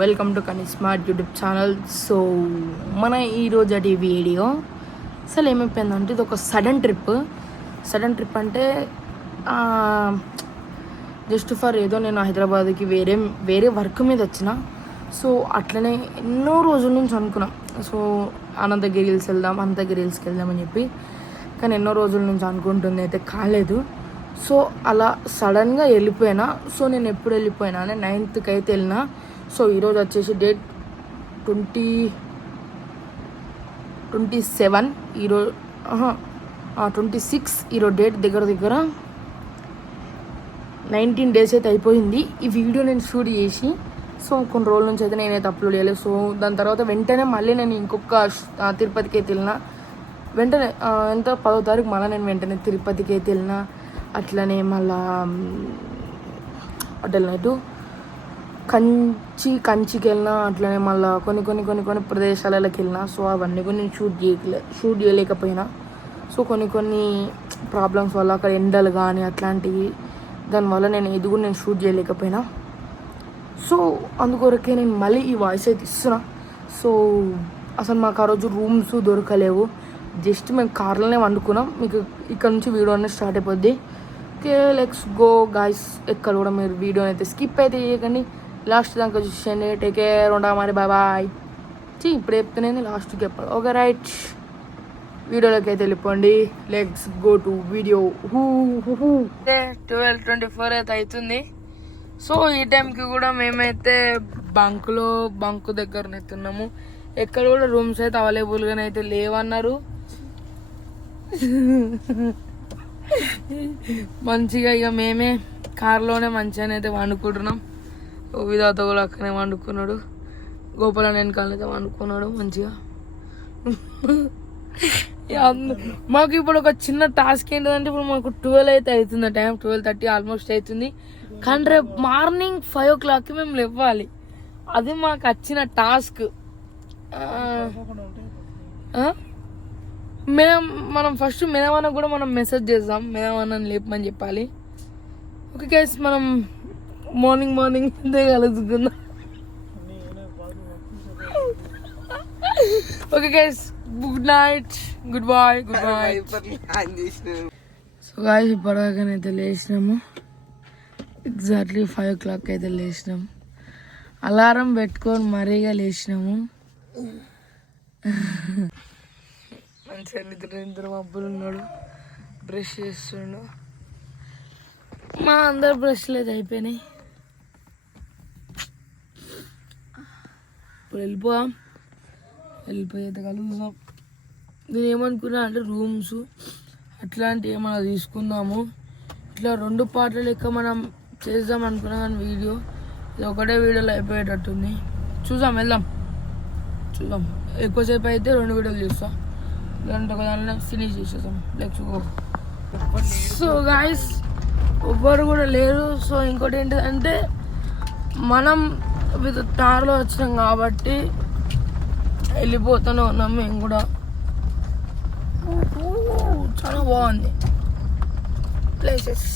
Welcome to కనీ smart YouTube channel. So మన ఈరోజు వీడియో అసలు ఏమైపోయిందంటే ఇది ఒక సడన్ ట్రిప్ అంటే జస్ట్ ఫర్ ఏదో నేను హైదరాబాద్కి వేరే వర్క్ మీద వచ్చిన. సో అట్లనే ఎన్నో రోజుల నుంచి అనుకున్నాం. సో అనంతగిరి హిల్స్ వెళ్దామని చెప్పి, కానీ ఎన్నో రోజుల నుంచి అనుకుంటుంది అయితే కాలేదు. సో అలా సడన్గా వెళ్ళిపోయినా. సో నేను ఎప్పుడు వెళ్ళిపోయినా అంటే 9th అయితే వెళ్ళినా. సో ఈరోజు వచ్చేసి డేట్ 27, ఈరోజు 26, ఈరోజు డేట్ దగ్గర 19 days అయితే అయిపోయింది. ఈ వీడియో నేను షూట్ చేసి సో కొన్ని రోజుల నుంచి అయితే నేనైతే అప్లోడ్ చేయలేదు. సో దాని తర్వాత వెంటనే మళ్ళీ నేను ఇంకొక తిరుపతికి అయితే వెళ్ళిన. వెంటనే 10వ తారీఖు మళ్ళీ నేను వెంటనే తిరుపతికి అయితే వెళ్ళిన. అట్లనే మళ్ళా అటు కంచికి వెళ్ళినా. అట్లనే మళ్ళీ కొన్ని ప్రదేశాలకి వెళ్ళినా. సో అవన్నీ కూడా నేను షూట్ చేయలేకపోయినా. సో కొన్ని ప్రాబ్లమ్స్ వల్ల అక్కడ ఎండలు కానీ అట్లాంటివి, దానివల్ల నేను ఇది కూడా నేను షూట్ చేయలేకపోయినా. సో అందుకొరకే నేను మళ్ళీ ఈ వాయిస్ అయితే ఇస్తున్నా. సో అసలు మాకు ఆ రోజు రూమ్స్ దొరకలేవు. జస్ట్ మేము కార్లోనే వండుకున్నాం. మీకు ఇక్కడ నుంచి వీడియో అనేది స్టార్ట్ అయిపోద్ది. Okay, let's go guys. ఎక్కడ కూడా మీరు వీడియో అయితే స్కిప్ అయితే చేయకండి, లాస్ట్ దాకా చూసేయండి. టేక్ కేర్, ఉంటా మరి, బాయ్. ఇప్పుడు చెప్తున్నాను లాస్ట్కి చెప్పాలి. ఓకే రైట్, వీడియోలోకి అయితే వెళ్ళిపోండి. Let's go to video. 12:24 అయితే అవుతుంది. సో ఈ టైంకి కూడా మేమైతే బంకు దగ్గరనైతే ఉన్నాము. ఎక్కడ కూడా రూమ్స్ అయితే అవైలబుల్గానే అయితే లేవన్నారు. మంచిగా ఇక మేమే కార్లోనే మంచిగానే అయితే వండుకుంటున్నాం. విధాత కూడా అక్కనే వండుకున్నాడు. గోపాలని వెనకాలనైతే వండుకున్నాడు మంచిగా. మాకు ఇప్పుడు ఒక చిన్న టాస్క్ ఏంటంటే, ఇప్పుడు మాకు 12 అయితే అవుతుంది టైం. 12:30 ఆల్మోస్ట్ అవుతుంది. కానీ రేపు మార్నింగ్ 5 o'clockకి మేము లేవాలి. అది మాకు వచ్చిన టాస్క్. మనం ఫస్ట్ మేనవన్న కూడా మనం మెసేజ్ చేద్దాం, మేనవన్నని లేపమని చెప్పాలి. ఓకే గైస్, మనం మార్నింగ్ ఇదే కలుసుకుందాం. Okay guys, good night, good bye. So guys, ఇప్పటిదాకానైతే లేచినాము. ఎగ్జాక్ట్లీ 5 o'clock అయితే లేచినాము. అలారం పెట్టుకొని మరీగా లేచినాము. మంచిగా నిద్ర మబ్బులు ఉన్నాడు. బ్రష్ చేస్తుండు. మా అందరు బ్రష్లు అయితే అయిపోయినాయి. ఇప్పుడు వెళ్ళిపోయి అయితే కలుగుతాం. నేను ఏమనుకున్నా అంటే రూమ్స్ అట్లాంటివి ఏమైనా తీసుకుందాము. ఇట్లా 2 పార్ట్ల లెక్క మనం చేద్దాం అనుకున్నా, కానీ వీడియో ఇది ఒకటే వీడియోలో అయిపోయేటట్టుంది. వెళ్దాం. ఎక్కువసేపు అయితే 2 వీడియోలు చూస్తాం. లేదంటే ఒక దానిలో ఫినిష్ చేసేద్దాం. Let's go. సో గాయస్, ఎవ్వరు కూడా లేరు. సో ఇంకోటి ఏంటంటే, మనం విత్ కార్లో వచ్చినాం కాబట్టి వెళ్ళిపోతూనే ఉన్నాం మేము కూడా. చాలా బాగుంది ప్లేసెస్.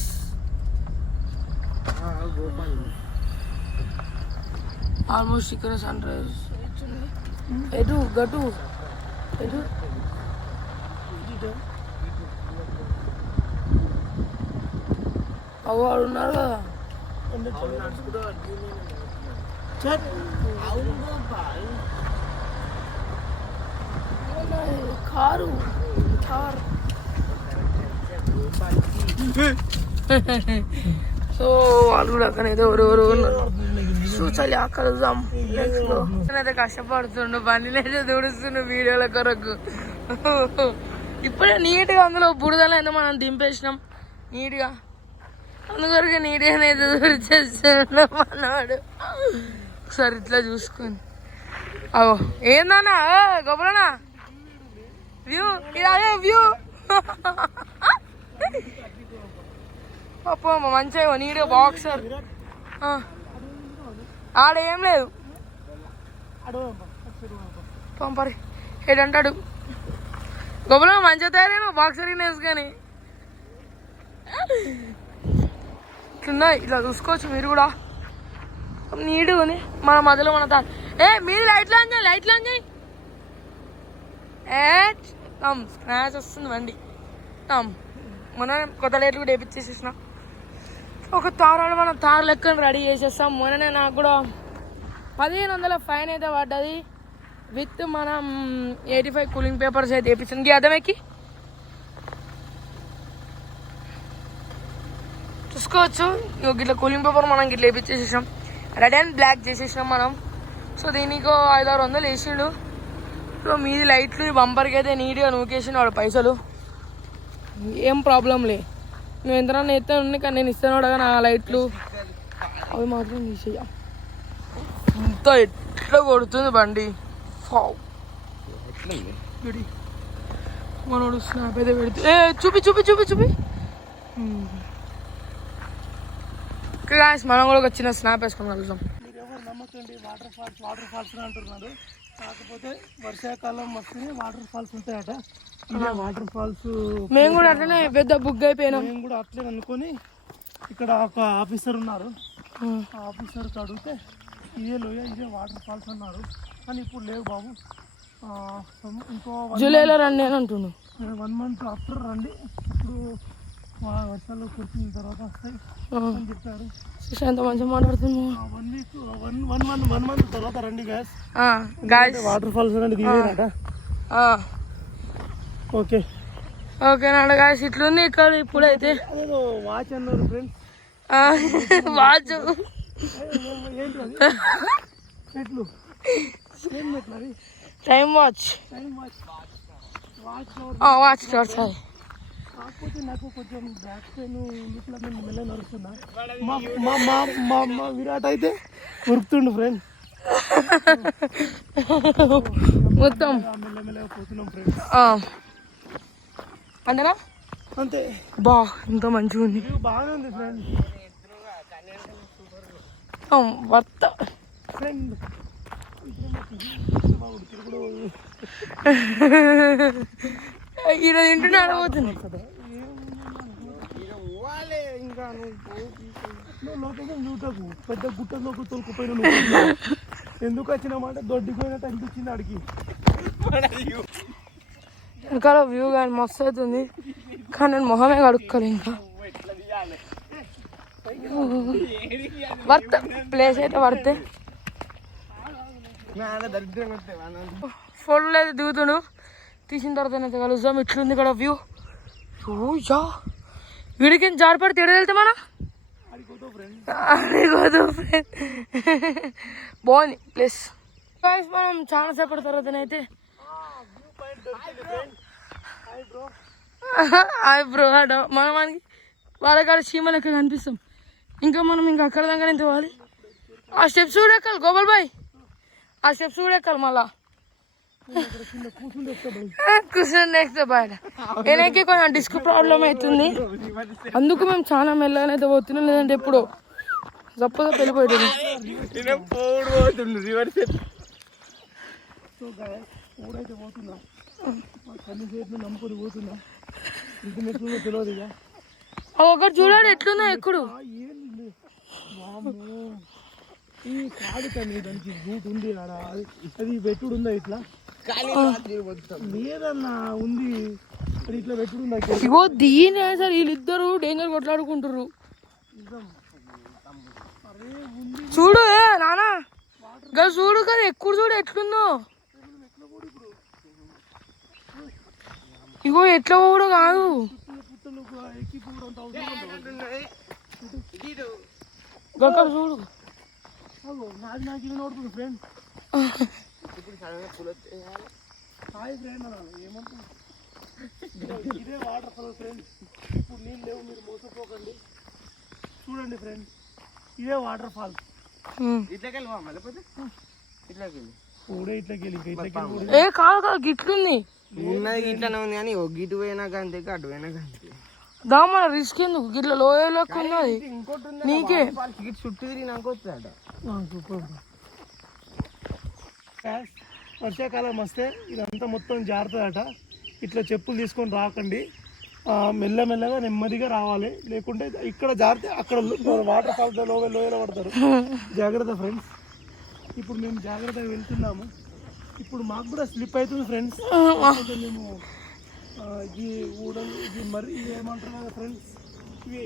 ఆల్మోస్ట్ ఇక్కడ సన్ రైజ్. గటు అవాడు ఉన్నారు కదా. కారు సో వాళ్ళు కూడా అక్కడైతే ఎవరెవరు ఉన్నారు. చూసాలి అక్కడ అయితే కష్టపడుతుండు, బండినైతే దుడుస్తుండు వీడియోల కొరకు. ఇప్పుడే నీట్గా అందులో బురదలో అయితే మనం దింపేసినాం నీట్గా. అందుకొరకు నీట్గానే అయితే దుడిచేస్తున్నాం అన్నాడు. ఒకసారి ఇట్లా చూసుకొని అవో ఏందన్నా గొప్పనా వ్యూ, ఇదే వ్యూ. అప్ప మంచిగా నీట్గా బాక్సర్. ఆడ ఏం లేదు పంపరి ఏడంటాడు. గొప్పలో మంచిగా తయారైన బాక్సర్ వేసుకొని ఇట్లున్నాయి. ఇట్లా చూసుకోవచ్చు మీరు కూడా. నీడుని మన మధ్యలో మన మీరు లైట్లు ఆన్ చేయి, లైట్లు ఆన్ చేయి. స్క్రాచ్ వస్తుంది బండి. మొన్న కొత్త లైట్లు కూడా వేపించేసేసిన. ఒక తారాలు మనం తారు లెక్కను రెడీ చేసేస్తాం. మొన్ననే నాకు కూడా 1500 ఫైన్ అయితే పడ్డది. విత్ మనం 85 కూలింగ్ పేపర్స్ అయితే వేపించింది. అర్థమెక్కి చూసుకోవచ్చు. ఇట్లా కూలింగ్ పేపర్ మనం ఇట్లా వేపించేసేసాం. రెడ్ అండ్ బ్లాక్ చేసేసినాం మనం. సో దీనికి 500-600 వేసిండు. సో మీది లైట్లు బంపర్కి అయితే నీట్గా నూకేసిన వాడు పైసలు. ఏం ప్రాబ్లం లే, నువ్వు ఎంతనన్నా ఎత్తే ఉన్నాయి కానీ నేను ఇస్తాను కూడా. నా లైట్లు అవి మాత్రం తీసేయ. ఇంత ఎట్లా కొడుతుంది బండి. మనోడు స్నాప్ అయితే పెడితే చూపి చూపి చూపి చూపి. మనం కూడా ఒక చిన్న స్నాప్ వేసుకొని వెళ్తాం. మీరు ఎవరు నమ్మకండి, వాటర్ ఫాల్స్ అంటున్నారు. కాకపోతే వర్షాకాలం వస్తేనే వాటర్ ఫాల్స్ ఉంటాయట. వాటర్ ఫాల్స్ మేము కూడా అట్లనే పెద్ద బుక్ అయిపోయినాం. మేము కూడా అట్లే అనుకొని ఇక్కడ ఒక ఆఫీసర్ ఉన్నారు. ఆ ఆఫీసర్కి అడిగితే ఇదే లోయ, ఇదే వాటర్ ఫాల్స్ అన్నారు. కానీ ఇప్పుడు లేవు బాబు, ఇంకో జూలైలో రండి అని అంటుండు. 1 month ఆఫ్టర్ రండి, ఇప్పుడు వర్షాలు కురిసిన తర్వాత వస్తాయి అని చెప్పారు. ఎంత మంచిగా మాట్లాడుతుంది. 1 month తర్వాత రండి గాయస్. వాటర్ ఫాల్స్ అనేది దిగేనట. ఓకే ఓకేనా గాయస్, ఇట్లుంది ఇక్కడ ఇప్పుడైతే. వాచ్ అన్నారు ఫ్రెండ్స్. వాచ్ మెట్లు, టైం వాచ్. Watch sorry. కాకపోతే నాకు కొంచెం బ్యాక్ పెయిన్ ఇట్లా నేను మెల్ల నడుస్తున్నా. మా విరాట్ అయితే ఉరుకుతుండు ఫ్రెండ్. మొత్తం మెల్లమెల్లగా పోతున్నాం ఫ్రెండ్. అంతేనా? అంతే. బా ఇంత మంచిగా ఉంది, బాగానే ఉంది ఫ్రెండ్. వర్త ఫ్రెండ్ ఈరోజు ఇంటిని ఆడబోతుంది. ఇంకా లొకేషన్ చూడకు, పెద్ద గుట్టలోకి తోలుకుపోయిన ఎందుకు వచ్చినామంటే దొడ్డిపోయినట్టు అనిపించింది అడిగి. వెనకాల వ్యూ కానీ మస్తు అవుతుంది, కానీ నేను మొహమే కడుక్కోలే. ఇంకా వర్త్ ప్లేస్ అయితే పడితే ఫోటోలు అయితే దిగుతుండు. తీసిన తర్వాత అయితే కలుద్దాం. ఇట్లుంది ఇక్కడ వ్యూ. వీడికి జారిపడి తిడ వెళ్తే మనం బాగుంది ప్లేస్. మనం చాలా సేపటి తర్వాత అయితే బ్రో మనం మనకి వాళ్ళకాడ చీమలు ఎక్కడ కనిపిస్తాం. ఇంకా మనం ఇంకా అక్కడ దాకా ఎంత పోవాలి. ఆ స్టెప్స్ కూడా ఎక్కాలి గోపాల్ బాయ్, ఆ స్టెప్స్ కూడా ఎక్కాలి. మళ్ళా కూర్చొని ఎక్కితే బయట వెనక్కి కొంచెం డిస్క్ ప్రాబ్లం అవుతుంది. అందుకు మేము చాలా మెల్లగానైతే పోతున్నాం, లేదంటే ఎప్పుడు జప్పగా వెళ్ళిపోతుంది. ఊరైతే పోతున్నా, కన్నీ చేతులు నమ్ముకొని పోతున్నా. ఇంటి మెట్లు తెలియదు ఇక. ఒకటి చూడండి ఎట్లున్నా ఎక్కుడు. ఈ కాదు కానీ దానికి రూట్ ఉంది కదా, అది పెట్టుడు ఉందా ఇట్లా? లేదన్నా ఉంది, ఇట్లా పెట్టుడు ఉందా? ఇగో దీని సార్ వీళ్ళిద్దరు డేంజర్ కొట్లాడుకుంటారు. చూడు నానా గా చూడు, కానీ ఎక్కువ చూడు ఎట్లుందో. ఇగో ఎట్లా కూడా కాదు, చూడు నాకు నోడుతుంది ఫ్రెండ్. హాయ్ ఫ్రెండ్ ఏమంటుంది. ఇదే వాటర్ ఫాల్ ఫ్రెండ్. ఇప్పుడు నీళ్ళు లేవు, మీరు మోసపోకండి. చూడండి ఫ్రెండ్, ఇదే వాటర్ ఫాల్. ఏ కాదు కాదు గిట్లుంది, ఉన్నది గిట్లనే ఉంది కానీ గిటు పోయినాక అంతే, అటు పోయినాక అంతే. దా మన రిస్క్ ఎందుకు, గిట్ల లోయలోకి ఉన్నది నీకే. చుట్టూ తిరిగినాక వస్తుందట. వర్షాకాలం వస్తే ఇదంతా మొత్తం జారుతుందట. ఇట్లా చెప్పులు తీసుకొని రాకండి. మెల్లమెల్లగా నెమ్మదిగా రావాలి, లేకుంటే ఇక్కడ జారితే అక్కడ వాటర్ ఫాల్స్ లోయలో పడతారు. జాగ్రత్త ఫ్రెండ్స్. ఇప్పుడు మేము జాగ్రత్తగా వెళ్తున్నాము. ఇప్పుడు మాకు కూడా స్లిప్ అవుతుంది ఫ్రెండ్స్. మేము ఈ ఊడలు ఇది మరి ఇది ఏమంటారు కదా ఫ్రెండ్స్, ఇవి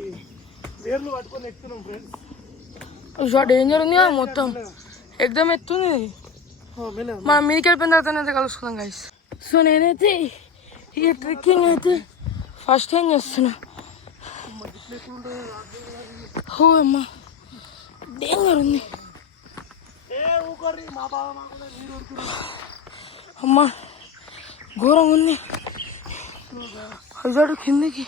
వేర్లు పట్టుకొని ఎక్కుతున్నాం ఫ్రెండ్స్. డేంజర్ ఉంది కదా మొత్తం, ఎగ్దమ్ ఎత్తుంది. మనం మీదకి వెళ్ళిపోయిన తర్వాత అయితే కలుసుకుందాం గైస్. సో నేనైతే ఈ ట్రెక్కింగ్ అయితే ఫస్ట్ టైం చేస్తున్నా. ఓ అమ్మా డేంజర్ ఉంది అమ్మా, ఘోరం ఉంది. అజాడు కిందికి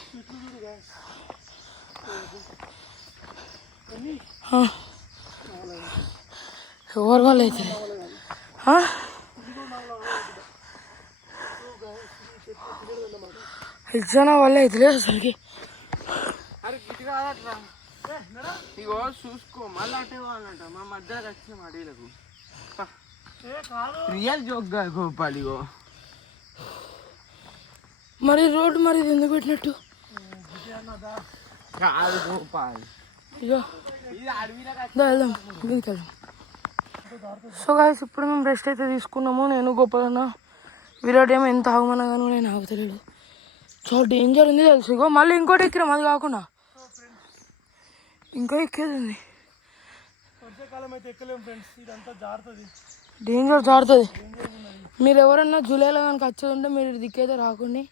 ఎవరు వాళ్ళు అయితే ఇచ్చానా వల్ల అయితే లేదు అసలుకి. ఇగో చూసుకో, మళ్ళీ అంటే వాళ్ళంట మా మధ్యలో వచ్చిన అడవిలకు రియల్ జోక్ గా గోపాల్. ఇగో మరి రోడ్డు మరి ఇది ఎందుకు పెట్టినట్టు కాదు గోపాల్, ఇగో వెళ్దాం దీనికి వెళ్దాం. సో గాయస్ ఇప్పుడు మేము రెస్ట్ అయితే తీసుకున్నాము. నేను గోపాలన్న విరాట్ ఏమో ఎంత ఆగమన్నా కానీ నేను ఆగుతలేడు. చాలా డేంజర్ ఉంది తెలుసు. ఇగో మళ్ళీ ఇంకోటి ఎక్కినాం, అది కాకుండా ఇంకా ఎక్కేది ఉంది. డేంజర్ జారుతుంది. మీరు ఎవరన్నా జూలైలో కనుక వచ్చేది ఉంటే మీరు దిక్కైతే రాకండి.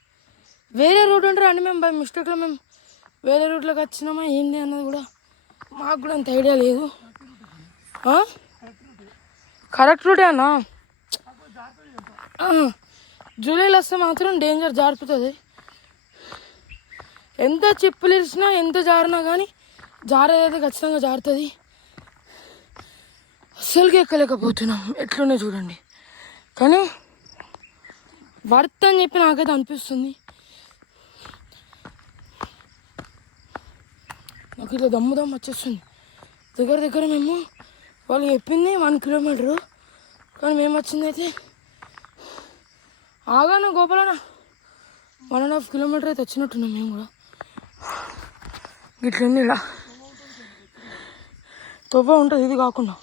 వేరే రూట్ ఉంటే రండి. మేము బై మిస్టేక్లో మేము వేరే రూట్లోకి వచ్చినామా ఏంది అన్నది కూడా మాకు కూడా అంత ఐడియా లేదు. కరెక్ట్ రూటే అన్నా. జూలైలో వస్తే మాత్రం డేంజర్ జారుతుంది. ఎంత చిప్పులు ఇచ్చినా ఎంత జారినా కానీ జారేదైతే ఖచ్చితంగా జారుతుంది. అస్సలుకి ఎక్కలేకపోతున్నాం, ఎట్లున్నా చూడండి. కానీ వర్త్ అని చెప్పి నాకైతే అనిపిస్తుంది. నాకు ఇట్లా దమ్ము వచ్చేస్తుంది. దగ్గర మేము వాళ్ళు చెప్పింది 1 కిలోమీటరు, కానీ మేము వచ్చింది అయితే ఆగాను గోపాలన 1.5 కిలోమీటర్ అయితే వచ్చినట్టున్నాం మేము కూడా. ఇట్లుంది ఇలా తొవ్వ ఉంటుంది, ఇది కాకుండా.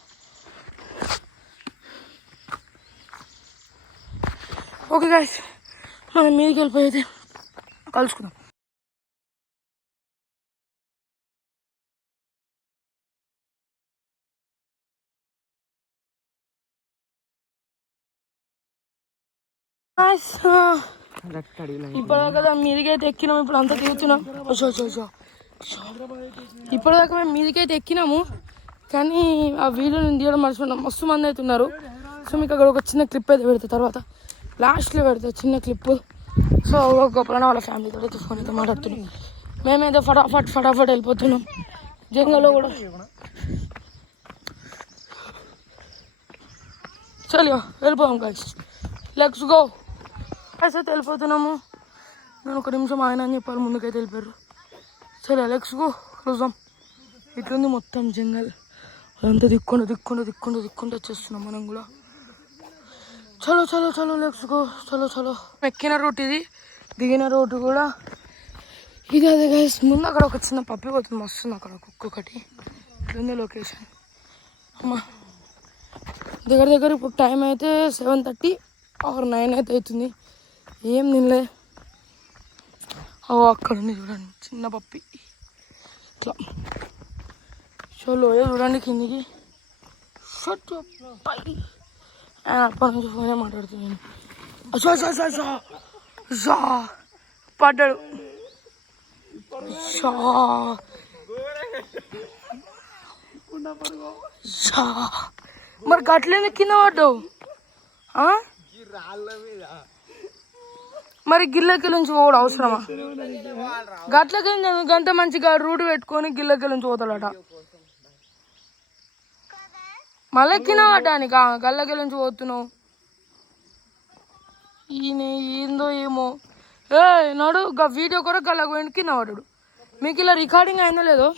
ఓకే గాయ్స్, మనం మీదకి వెళ్ళిపోయి అయితే కలుసుకుందాం. ఇప్పటిదాకా మీదికైతే ఎక్కినాము, ఇప్పుడు అంతా దిగుతున్నాం. ఇప్పటిదాకా మేము మీదికైతే ఎక్కినాము, కానీ ఆ వీడియోని తీయడం మర్చిపోయినాం. మస్తు మంది అయితే ఉన్నారు. సో మీకు అక్కడ ఒక చిన్న క్లిప్ అయితే పెడతా, తర్వాత లాస్ట్లో పెడతా చిన్న క్లిప్. సో గొప్పన వాళ్ళ ఫ్యామిలీతో అయితే ఫోన్ అయితే మాట్లాడుతున్నాం. మేమైతే ఫటాఫట్ వెళ్ళిపోతున్నాం. జంగల్లో కూడా చలిగా వెళ్ళిపోయాం గైస్, లెట్స్ గో. అయితే వెళ్ళిపోతున్నాము. నేను 1 నిమిషం ఆయన అని చెప్పాలి, ముందుకైతే వెళ్ళిపోయారు. సరే లెట్స్ గో, క్లోజాం. ఇట్లుంది మొత్తం జంగల్, అదంతా దిక్కుంటూ వచ్చేస్తున్నాం మనం కూడా. చలో లెట్స్ గో, చలో. ఎక్కిన రూట్ ఇది, దిగిన రోడ్డు కూడా ఇది. అదే గైస్, ముందు అక్కడ ఒక చిన్న పప్పి పోతుంది, వస్తుంది అక్కడ ఒక్కొక్కటి. ఇట్లుంది లొకేషన్. అమ్మా దగ్గర ఇప్పుడు టైం అయితే 7:30 or 9 అయితే అవుతుంది. ఏం తినలే. అక్కడ ఉంది చూడండి చిన్న పప్పి ఇట్లా. సో లోయ చూడండి కిందికి. అప్పటి నుంచి ఫోనే మాట్లాడుతున్నాను. పడ్డాడు. మరి గట్లేని కింద పడ్డావు. మరి గిల్లకి నుంచి పోవడం అవసరమా? గట్లకి గంట మంచిగా రూట్ పెట్టుకొని గిల్లకి నుంచి పోతాడట. మళ్ళీ ఎక్కినా పడ్డానికి గల్లకి నుంచి పోతున్నావు. ఈయన ఏందో ఏమో. నాడు వీడియో కూడా గల్లకి పోయి కింద పడ్డాడు. మీకు ఇలా రికార్డింగ్ అయిందో లేదో,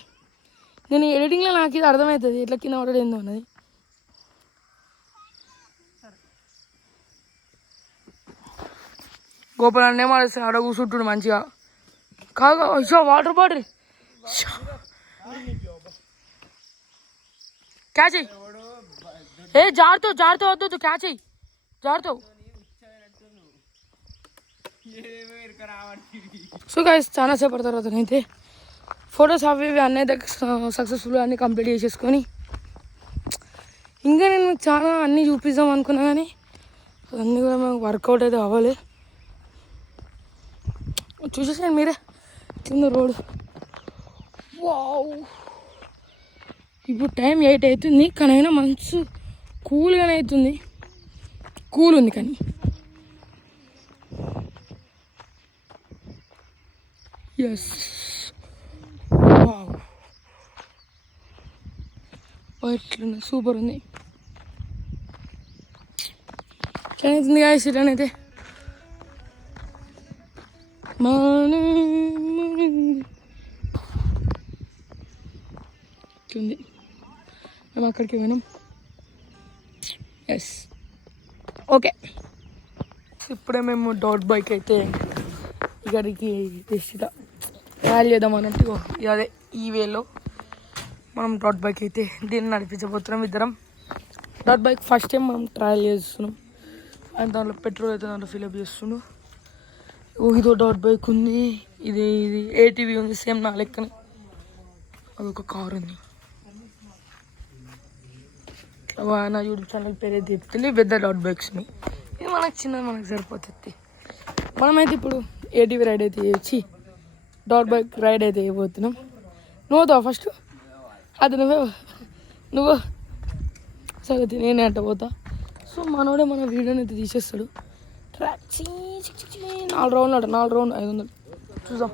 నేను ఎడిటింగ్లో నాకు ఇది అర్థమవుతుంది ఇట్లా కింద పడ్డాడు ఏందో అన్నది. గోపాలన్నే మారేస్తాను, ఆడ కూర్చుంటుడు మంచిగా కాగా అయ్యో వాటర్ బాటిల్ క్యాచ్ అయ్యి ఏ జారుతావు వద్దు క్యాచ్ అయ్యి జారుతావు. సో గైస్ చాలా సేపటి తర్వాత అయితే ఫొటోస్ అవి ఇవి అన్నీ సక్సెస్ఫుల్గా అన్నీ కంప్లీట్ చేసేసుకొని ఇంకా నేను మీకు చాలా అన్నీ చూపిద్దాం అనుకున్నా కానీ అన్నీ కూడా మాకు వర్కౌట్ అయితే అవ్వాలి. చూసేసాను మీరే కింద రోడ్. వావ్ ఇప్పుడు టైం 8 అవుతుంది కానీ అయినా మంచి కూల్గానే అవుతుంది. కూల్ ఉంది కానీ ఎస్ ఎట్లున్నా సూపర్ ఉంది. అవుతుంది కాదు ఇట్లనైతే ఉంది. మేము అక్కడికి పోయినాం. ఎస్ ఓకే ఇప్పుడే మేము డాట్ బైక్ అయితే ఇక్కడికి తెచ్చిదా ట్రయల్ చేద్దాం అన్నట్టు అదే ఈ వేలో మనం డాట్ బైక్ అయితే దీన్ని నడిపించబోతున్నాం ఇద్దరం. డాట్ బైక్ ఫస్ట్ టైం మనం ట్రయల్ చేస్తున్నాం అండ్ దాంట్లో పెట్రోల్ అయితే దాంట్లో ఫిల్అప్ చేస్తున్నాం. ఇదో డాట్ బైక్ ఉంది, ఇది ATV ఉంది సేమ్ నా లెక్కనే. అదొక కార్ ఉంది. నా యూట్యూబ్ ఛానల్ పేరే చెప్తుంది పెద్ద డాట్ బైక్స్ని. ఇది మనకు చిన్నది మనకు సరిపోతుంది. మనమైతే ఇప్పుడు ATV రైడ్ అయితే చేయొచ్చి డాట్ బైక్ రైడ్ అయితే చేయబోతున్నాం. నువ్వుతావు ఫస్ట్ అది నువ్వు సరే నేనే అంట పోతా. సో మనోడే మన వీడియోని అయితే తీసేస్తాడు. 4 రౌండ్లు 500 చూద్దాం.